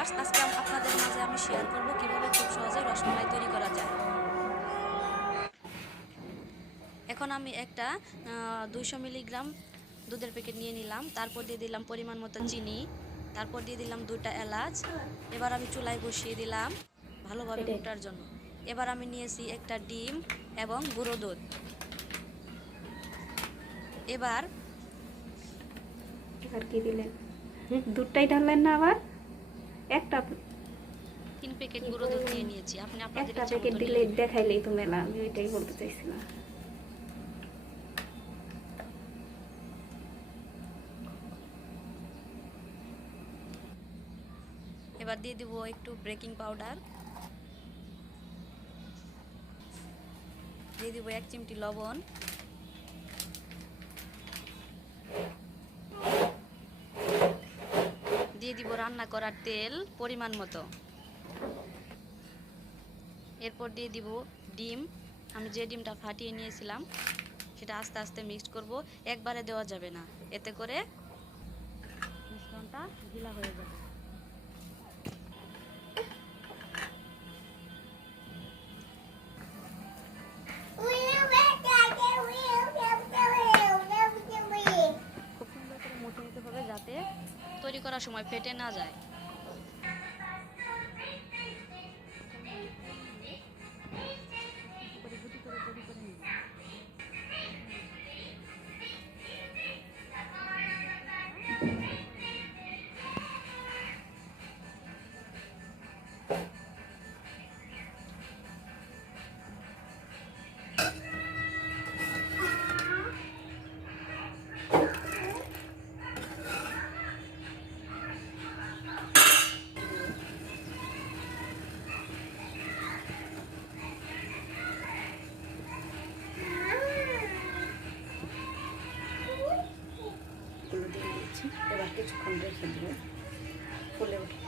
Viewers, আজকে আপনাদের মাঝে আমি শেয়ার করব কিভাবে খুব সহজে রসমালাই তৈরি করা যায়। এখন আমি একটা 200 মিলিগ্রাম দুধের প্যাকেট নিয়ে নিলাম। তারপর দিয়ে দিলাম পরিমাণ মতো চিনি, তারপর দিয়ে দিলাম 2টা এলাচ। এবার আমি চুলায় বসিয়ে দিলাম ভালোভাবে ফুটার জন্য। এবার আমি নিয়েছি একটা ডিম এবং গুঁড়ো দুধ। এবার কি দিলেন? দুধটাই ঢাললেন না আবার? একটা 3 প্যাকেট গুঁড়ো দুধ দিয়ে নিয়েছি। আপনি আপনাদের একটা ইচ্ছা প্যাকেট মতো দিলে দেখাইলেই তো মেলা, আমি ওইটাই বলতে চাইছিলাম। এবার দিয়ে দিব একটু বেকিং পাউডার, দিয়ে দিব 1 চিমটি লবণ, দিয়ে দিব রান্না করার তেল পরিমাণ মতো। এরপর দিয়ে দিব ডিম। আমি যে ডিমটা ফাটিয়ে নিয়েছিলাম সেটা আস্তে আস্তে মিক্স করব, একবারে দেওয়া যাবে না, এতে করে মিশ্রণটা ঢিলা হয়ে যাবে। খুব সুন্দর করে মুছে নিতে হবে যাতে তৈরি করার সময় ফেটে না যায়। এবার কিছুক্ষণ রেখে দেবো ফুলে উঠে।